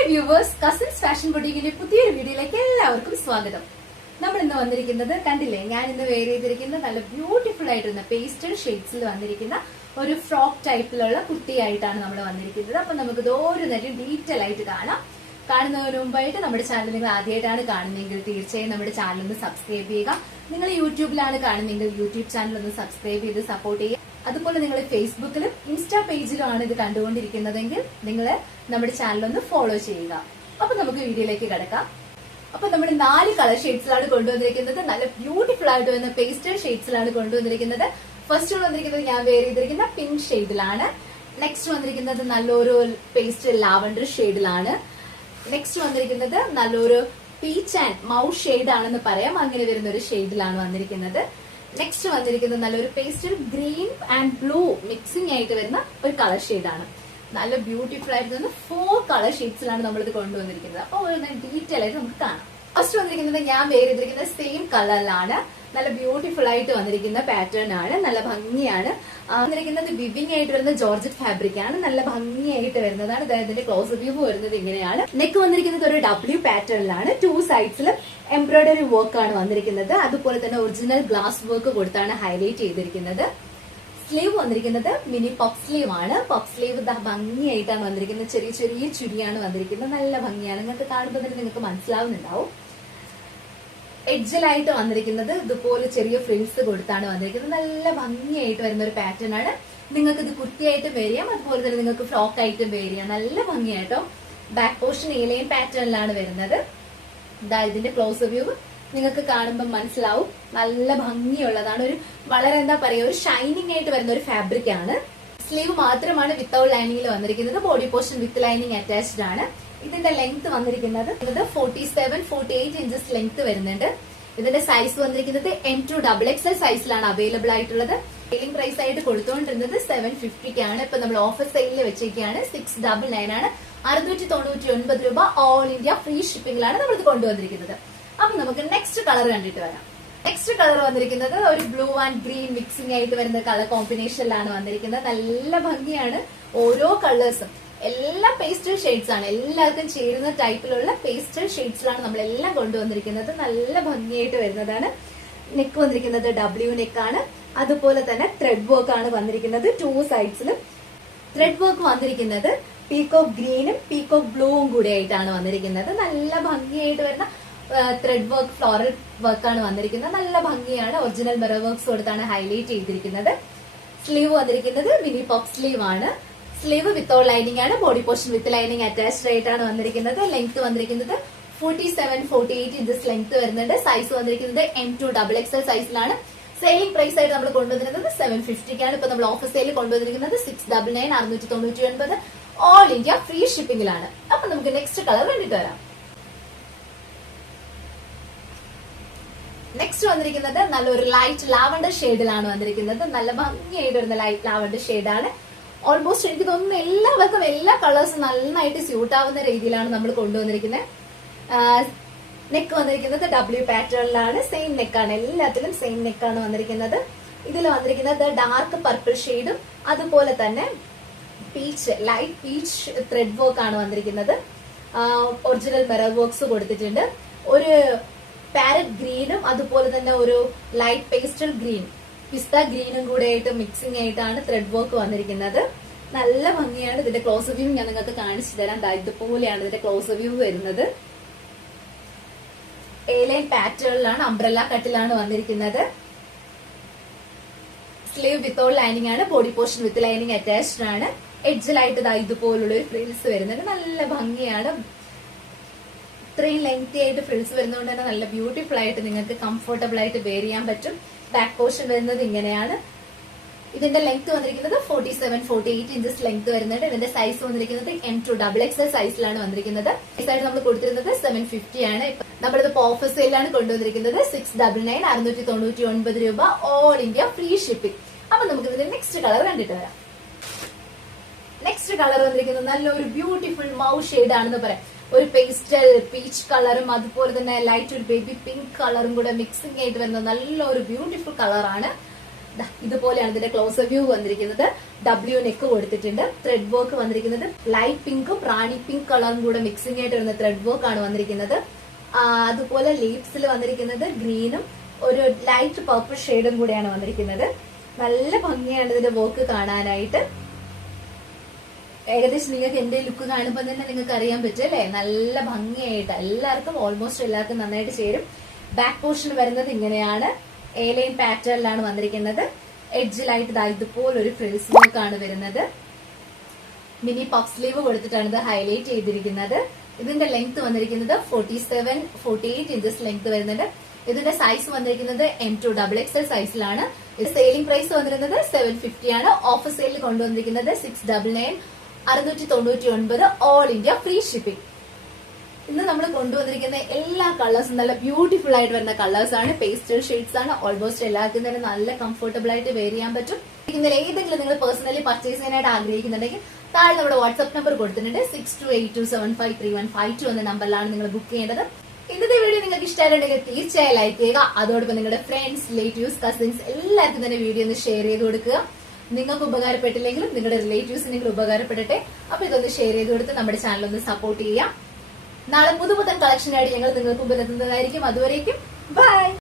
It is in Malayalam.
ഹായ് വ്യൂവേഴ്സ്, കസിൻസ് ഫാഷൻ ബൊട്ടീക്കിന്റെ പുതിയൊരു വീഡിയോയിലേക്ക് എല്ലാവർക്കും സ്വാഗതം. നമ്മൾ ഇന്ന് വന്നിരിക്കുന്നത് കണ്ടില്ലേ, ഞാൻ ഇന്ന് വെയർ ചെയ്തിരിക്കുന്ന നല്ല ബ്യൂട്ടിഫുൾ ആയിട്ടുള്ള പേസ്റ്റൽ ഷെയ്ഡ്സിൽ വന്നിരിക്കുന്ന ഒരു ഫ്രോക്ക് ടൈപ്പിലുള്ള കുട്ടിയായിട്ടാണ് നമ്മൾ വന്നിരിക്കുന്നത്. അപ്പൊ നമുക്ക് ഇതൊരു നേരം ഡീറ്റെയിൽ ആയിട്ട് കാണാം. കാണുന്നതിന് മുമ്പായിട്ട് നമ്മുടെ ചാനൽ നിങ്ങൾ ആദ്യമായിട്ടാണ് കാണുന്നതെങ്കിൽ തീർച്ചയായും നമ്മുടെ ചാനൽ ഒന്ന് സബ്സ്ക്രൈബ് ചെയ്യുക. നിങ്ങൾ യൂട്യൂബിലാണ് കാണുന്നതെങ്കിൽ യൂട്യൂബ് ചാനൽ ഒന്ന് സബ്സ്ക്രൈബ് ചെയ്ത് സപ്പോർട്ട് ചെയ്യുക. അതുപോലെ നിങ്ങൾ ഫേസ്ബുക്കിലും ഇൻസ്റ്റാ പേജിലും ആണ് ഇത് കണ്ടുകൊണ്ടിരിക്കുന്നതെങ്കിൽ നിങ്ങൾ നമ്മുടെ ചാനൽ ഒന്ന് ഫോളോ ചെയ്യുക. അപ്പൊ നമുക്ക് വീഡിയോയിലേക്ക് കിടക്കാം. അപ്പൊ നമ്മൾ 4 കളർ ഷെയ്ഡ്സിലാണ് കൊണ്ടുവന്നിരിക്കുന്നത്. നല്ല ബ്യൂട്ടിഫുൾ ആയിട്ട് വരുന്ന പേസ്റ്റൽ ഷെയ്ഡ്സിലാണ് കൊണ്ടുവന്നിരിക്കുന്നത്. ഫസ്റ്റ് വന്നിരിക്കുന്നത് ഞാൻ വെയർ ചെയ്തിരിക്കുന്ന പിങ്ക് ഷെയ്ഡിലാണ്. നെക്സ്റ്റ് വന്നിരിക്കുന്നത് നല്ലൊരു പേസ്റ്റൽ ലാവൻഡർ ഷെയ്ഡിലാണ്. നെക്സ്റ്റ് വന്നിരിക്കുന്നത് നല്ലൊരു പീച്ച് ആൻഡ് മൗത്ത് ഷെയ്ഡ് ആണെന്ന് പറയാം, അങ്ങനെ വരുന്ന ഒരു ഷെയ്ഡിലാണ് വന്നിരിക്കുന്നത്. നെക്സ്റ്റ് വന്നിരിക്കുന്നത് നല്ലൊരു pastel green and blue mixing ആയിട്ട് വരുന്ന ഒരു കളർ ഷെയ്ഡാണ്. നല്ല ബ്യൂട്ടിഫുൾ ആയിട്ട് വരുന്ന 4 കളർ ഷെയ്ഡ്സിലാണ് നമ്മളിത് കൊണ്ടുവന്നിരിക്കുന്നത്. അപ്പൊ ഡീറ്റെയിൽ ആയിട്ട് നമുക്ക് കാണാം. ഫസ്റ്റ് വന്നിരിക്കുന്നത് ഞാൻ വെയർ ചെയ്തിരിക്കുന്നത് സെയിം കളറിലാണ്. നല്ല ബ്യൂട്ടിഫുൾ ആയിട്ട് വന്നിരിക്കുന്ന പാറ്റേൺ ആണ്, നല്ല ഭംഗിയാണ്. വന്നിരിക്കുന്നത് വിവിംഗ് ആയിട്ട് വരുന്ന ജോർജറ്റ് ഫാബ്രിക് ആണ്, നല്ല ഭംഗിയായിട്ട് വരുന്നതാണ്. ഇതിന്റെ ക്ലോസ് വ്യൂ വരുന്നത് ഇങ്ങനെയാണ്. നെക്ക് വന്നിരിക്കുന്നത് ഒരു W പാറ്റേണിലാണ്. 2 സൈഡ്സിലും എംബ്രോയിഡറി വർക്ക് ആണ് വന്നിരിക്കുന്നത്. അതുപോലെ തന്നെ ഒറിജിനൽ ഗ്ലാസ് വർക്ക് കൊടുത്താണ് ഹൈലൈറ്റ് ചെയ്തിരിക്കുന്നത്. സ്ലീവ് വന്നിരിക്കുന്നത് മിനി പഫ് സ്ലീവ് ആണ്. പഫ് സ്ലീവ് ഭംഗിയായിട്ടാണ് വന്നിരിക്കുന്നത്. ചെറിയ ചെറിയ ചുരിയാണ് വന്നിരിക്കുന്നത്. നല്ല ഭംഗിയാണ്, നിങ്ങൾക്ക് കാണുമ്പോൾ തന്നെ നിങ്ങൾക്ക് മനസ്സിലാവുന്നുണ്ടാവും. എഡ്ജിലായിട്ട് വന്നിരിക്കുന്നത് ഇതുപോലെ ചെറിയ ഫ്രിൽസ് കൊടുത്താണ് വന്നിരിക്കുന്നത്. നല്ല ഭംഗിയായിട്ട് വരുന്ന ഒരു പാറ്റേൺ ആണ്. നിങ്ങൾക്ക് ഇത് കുർത്തിയായിട്ടും വെയർ ചെയ്യാം, അതുപോലെ തന്നെ നിങ്ങൾക്ക് ഫ്രോക്ക് ആയിട്ടും വെയർ ചെയ്യാം. നല്ല ഭംഗിയായിട്ടോ. ബാക്ക് പോർഷൻ ഏലയും പാറ്റേണിലാണ് വരുന്നത്. ഇതിന്റെ ക്ലോസ് വ്യൂ നിങ്ങൾക്ക് കാണുമ്പോൾ മനസ്സിലാവും. നല്ല ഭംഗിയുള്ളതാണ്. ഒരു വളരെ എന്താ പറയുക, ഒരു ഷൈനിങ് ആയിട്ട് വരുന്ന ഒരു ഫാബ്രിക് ആണ്. സ്ലീവ് മാത്രമാണ് വിത്തൗട്ട് ലൈനിങ്ങിൽ വന്നിരിക്കുന്നത്. Body portion with lining attached ആണ്. ഇതിന്റെ ലെങ്ത് വന്നിരിക്കുന്നത് 47-48 ഇഞ്ചസ് ലെങ്ത് വരുന്നുണ്ട്. ഇതിന്റെ സൈസ് വന്നിരിക്കുന്നത് M2XXL സൈസിലാണ് അവൈലബിൾ ആയിട്ടുള്ളത്. സെയിലിംഗ് പ്രൈസ് ആയിട്ട് കൊടുത്തുകൊണ്ടിരുന്നത് 750 ആണ്. ഇപ്പൊ നമ്മൾ ഓഫർ സെയിലിൽ വെച്ചേക്കാണ്. 699 ആണ്. 699 രൂപ ഓൾ ഇന്ത്യ ഫ്രീ ഷിപ്പിംഗിലാണ് നമ്മളിത് കൊണ്ടുവന്നിരിക്കുന്നത്. അപ്പൊ നമുക്ക് നെക്സ്റ്റ് കളർ കണ്ടിട്ട് വരാം. നെക്സ്റ്റ് കളർ വന്നിരിക്കുന്നത് ഒരു ബ്ലൂ ആൻഡ് ഗ്രീൻ മിക്സിംഗ് ആയിട്ട് വരുന്ന കളർ കോമ്പിനേഷനിലാണ് വന്നിരിക്കുന്നത്. നല്ല ഭംഗിയാണ്. ഓരോ കളേഴ്സും എല്ലാം പേസ്റ്റൽ ഷെയ്ഡ്സ് ആണ്. എല്ലാവർക്കും ചേരുന്ന ടൈപ്പിലുള്ള പേസ്റ്റൽ ഷെയ്ഡ്സിലാണ് നമ്മളെല്ലാം കൊണ്ടുവന്നിരിക്കുന്നത്. നല്ല ഭംഗിയായിട്ട് വരുന്നതാണ്. നെക്ക് വന്നിരിക്കുന്നത് W നെക്കാണ്. അതുപോലെ തന്നെ ത്രെഡ് വർക്ക് ആണ് വന്നിരിക്കുന്നത്. 2 സൈഡ്സിലും ത്രെഡ് വർക്ക് വന്നിരിക്കുന്നത് പീകോക്ക് ഗ്രീനും പീകോക്ക് ബ്ലൂവും കൂടെ ആയിട്ടാണ് വന്നിരിക്കുന്നത്. നല്ല ഭംഗിയായിട്ട് വരുന്ന ത്രെഡ് വർക്ക് ഫ്ലോറൽ വർക്കാണ് വന്നിരിക്കുന്നത്. നല്ല ഭംഗിയാണ്. ഒറിജിനൽ മിറർ വർക്ക്സ് കൊടുത്താണ് ഹൈലൈറ്റ് ചെയ്തിരിക്കുന്നത്. സ്ലീവ് വന്നിരിക്കുന്നത് മിനി പഫ് സ്ലീവ് ആണ്. സ്ലീവ് വിത്തൗട്ട് ലൈനിങ് ആണ്. Body portion with lining attached ആയിട്ടാണ് വന്നിരിക്കുന്നത്. ലെങ്ത് വന്നിരിക്കുന്നത് 47-48 ഇഞ്ചസ് ലെങ്ത് വരുന്നുണ്ട്. സൈസ് വന്നിരിക്കുന്നത് M2XXL സൈസിലാണ്. സെയിലിംഗ് പ്രൈസ് ആയിട്ട് നമ്മൾ കൊണ്ടുവന്നിരിക്കുന്നത് 750 ആണ്. ഇപ്പൊ നമ്മൾ ഓഫർ സെയിൽ കൊണ്ടുവന്നിരിക്കുന്നത് 699 699 ഓൾ ഇന്ത്യ ഫ്രീ ഷിപ്പിംഗിലാണ്. അപ്പൊ നമുക്ക് നെക്സ്റ്റ് കളർ കണ്ടിട്ട് വരാം. നെക്സ്റ്റ് വന്നിരിക്കുന്നത് നല്ലൊരു ലൈറ്റ് ലാവൻഡർ ഷെയ്ഡിലാണ് വന്നിരിക്കുന്നത്. നല്ല ഭംഗിയായിട്ട് വരുന്ന ലൈറ്റ് ലാവൻഡർ ഷെയ്ഡാണ്. ഓൾമോസ്റ്റ് എനിക്ക് തോന്നുന്നു എല്ലാവർക്കും എല്ലാ കളേഴ്സും നന്നായിട്ട് സ്യൂട്ട് ആവുന്ന രീതിയിലാണ് നമ്മൾ കൊണ്ടുവന്നിരിക്കുന്നത്. നെക്ക് വന്നിരിക്കുന്നത് W പാറ്റേണിലാണ്. സെയിം നെക്കാണ്, എല്ലാത്തിലും സെയിം നെക്കാണ് വന്നിരിക്കുന്നത്. ഇതിൽ വന്നിരിക്കുന്നത് ഡാർക്ക് പർപ്പിൾ ഷെയ്ഡും അതുപോലെ തന്നെ peach light peach thread work ആണ് വന്നിരിക്കുന്നത്. ഒറിജിനൽ മിറർ വർക്ക്സ് കൊടുത്തിട്ടുണ്ട്. ഒരു പാരറ്റ് ഗ്രീനും അതുപോലെ തന്നെ ഒരു ലൈറ്റ് പേസ്റ്റൽ ഗ്രീൻ പിസ്ത ഗ്രീനും കൂടെ ആയിട്ട് മിക്സിംഗ് ആയിട്ടാണ് ത്രെഡ് വർക്ക് വന്നിരിക്കുന്നത്. നല്ല ഭംഗിയാണ്. ഇതിന്റെ ക്ലോസ് വ്യൂ ഞാൻ നിങ്ങൾക്ക് കാണിച്ചു തരാം. ഇതുപോലെയാണ് ഇതിന്റെ ക്ലോസ് വ്യൂ വരുന്നത്. എ-ലൈൻ പാറ്റേണിലാണ്, അംബ്രല്ല കട്ടിലാണ് വന്നിരിക്കുന്നത്. സ്ലീവ് വിത്തൗട്ട് ലൈനിങ് ആണ്. Body portion with lining attached ആണ്. എഡ്ജിലായിട്ട് ഇതുപോലുള്ള ഒരു ഫ്രിൽസ് വരുന്നുണ്ട്. നല്ല ഭംഗിയാണ്. ഇത്രയും ലെങ്തി ആയിട്ട് ഫ്രിൽസ് വരുന്നതുകൊണ്ട് തന്നെ നല്ല ബ്യൂട്ടിഫുൾ ആയിട്ട് നിങ്ങൾക്ക് കംഫർട്ടബിൾ ആയിട്ട് വെയർ ചെയ്യാൻ പറ്റും. ബാക്ക് പോർഷൻ വരുന്നത് ഇങ്ങനെയാണ്. ഇതിന്റെ ലെങ്ത് വന്നിരിക്കുന്നത് 47-48 ഇഞ്ചസ് ലെങ്ത് വരുന്നുണ്ട്. ഇതിന്റെ സൈസ് വന്നിരിക്കുന്നത് M2XXL സൈസിലാണ് വന്നിരിക്കുന്നത്. സൈസായിട്ട് നമ്മൾ കൊടുത്തിരുന്നത് 750 ആണ്. നമ്മളിത് ഓഫർ സെയിലാണ് കൊണ്ടുവന്നിരിക്കുന്നത് 699 699 രൂപ ഓൾ ഇന്ത്യ ഫ്രീ ഷിപ്പിംഗ്. അപ്പൊ നമുക്ക് ഇതിന്റെ നെക്സ്റ്റ് കളർ കണ്ടിട്ട് വരാം. നെക്സ്റ്റ് കളർ വന്നിരിക്കുന്നത് നല്ലൊരു ബ്യൂട്ടിഫുൾ മൗത്ത് ഷെയ്ഡ് ആണെന്ന് പറയാം. ഒരു പേസ്റ്റൽ പീച്ച് കളറും അതുപോലെ തന്നെ ലൈറ്റ് ഒരു ബേബി പിങ്ക് കളറും കൂടെ മിക്സിംഗ് ആയിട്ട് വരുന്ന നല്ലൊരു ബ്യൂട്ടിഫുൾ കളറാണ്. ഇതുപോലെയാണ് ഇതിന്റെ ക്ലോസ് വ്യൂ വന്നിരിക്കുന്നത്. W നെക്ക് കൊടുത്തിട്ടുണ്ട്. ത്രെഡ് വർക്ക് വന്നിരിക്കുന്നത് ലൈറ്റ് പിങ്കും റാണി പിങ്ക് കളറും കൂടെ മിക്സിംഗ് ആയിട്ട് വരുന്ന ത്രെഡ് വർക്ക് ആണ് വന്നിരിക്കുന്നത്. അതുപോലെ ലീവ്സിൽ വന്നിരിക്കുന്നത് ഗ്രീനും ഒരു ലൈറ്റ് പർപ്പിൾ ഷെയ്ഡും കൂടെയാണ് വന്നിരിക്കുന്നത്. നല്ല ഭംഗിയാണ് ഇതിന്റെ വർക്ക് കാണാനായിട്ട്. ഏകദേശം നിങ്ങൾക്ക് എന്റെ ലുക്ക് കാണുമ്പോൾ തന്നെ നിങ്ങൾക്ക് അറിയാൻ പറ്റും അല്ലെ, നല്ല ഭംഗിയായിട്ട് എല്ലാവർക്കും ഓൾമോസ്റ്റ് എല്ലാവർക്കും നന്നായിട്ട് ചേരും. ബാക്ക് പോർഷൻ വരുന്നത് ഇങ്ങനെയാണ്, എ ലൈൻ പാറ്റേണിലാണ് വന്നിരിക്കുന്നത്. എഡ്ജിലായിട്ട് ഇതുപോലെ ഒരു ഫ്രിൽസ് വർക്ക് ആണ് വരുന്നത്. മിനി പഫ് സ്ലീവ് കൊടുത്തിട്ടാണ് ഇത് ഹൈലൈറ്റ് ചെയ്തിരിക്കുന്നത്. ഇതിന്റെ ലെങ്ത് വന്നിരിക്കുന്നത് 47-48 ഇഞ്ചസ് ലെങ്ത് വരുന്നുണ്ട്. ഇതിന്റെ സൈസ് വന്നിരിക്കുന്നത് M2 XXL സൈസിലാണ്. ഇത് സെയിലിംഗ് പ്രൈസ് വന്നിരുന്നത് 750 ആണ്. ഓഫർ സെയിലിൽ കൊണ്ടുവന്നിരിക്കുന്നത് 699 699 ഓൾ ഇന്ത്യ ഫ്രീ ഷിപ്പിംഗ്. ഇന്ന് നമ്മൾ കൊണ്ടുവന്നിരിക്കുന്ന എല്ലാ കളേഴ്സും നല്ല ബ്യൂട്ടിഫുൾ ആയിട്ട് വരുന്ന കളേഴ്സ് ആണ്. പേസ്റ്റൽ ഷെയ്ഡ്സ് ആണ്. ഓൾമോസ്റ്റ് എല്ലാവർക്കും തന്നെ നല്ല കംഫർട്ടബിൾ ആയിട്ട് വെയർ ചെയ്യാൻ പറ്റും. ഇതിൽ ഏതെങ്കിലും നിങ്ങൾ പേഴ്സണലി പർച്ചേസ് ചെയ്യാനായിട്ട് ആഗ്രഹിക്കുന്നുണ്ടെങ്കിൽ താഴെ നമ്മുടെ വാട്സ്ആപ്പ് നമ്പർ കൊടുത്തിട്ടുണ്ട്. 6282753152 എന്ന നമ്പറിലാണ് നിങ്ങൾ ബുക്ക് ചെയ്യേണ്ടത്. ഇന്നത്തെ വീഡിയോ നിങ്ങൾക്ക് ഇഷ്ടമായിട്ടുണ്ടെങ്കിൽ തീർച്ചയായും ലൈക്ക് ചെയ്യുക. അതോടൊപ്പം നിങ്ങളുടെ ഫ്രണ്ട്സ്, റിലേറ്റീവ്സ്, കസിൻസ് എല്ലാവർക്കും തന്നെ വീഡിയോ ഒന്ന് ഷെയർ ചെയ്ത് കൊടുക്കുക. നിങ്ങൾക്ക് ഉപകാരപ്പെട്ടില്ലെങ്കിലും നിങ്ങളുടെ റിലേറ്റീവ്സിനെങ്കിലും ഉപകാരപ്പെടട്ടെ. അപ്പൊ ഇതൊന്ന് ഷെയർ ചെയ്ത് കൊടുത്ത് നമ്മുടെ ചാനൽ ഒന്ന് സപ്പോർട്ട് ചെയ്യാം. നാളെ പുതുപുത്തൻ കളക്ഷനായിട്ട് ഞങ്ങൾ നിങ്ങൾക്ക് മുമ്പിൽ എത്തുന്നതായിരിക്കും. അതുവരേക്കും ബൈ.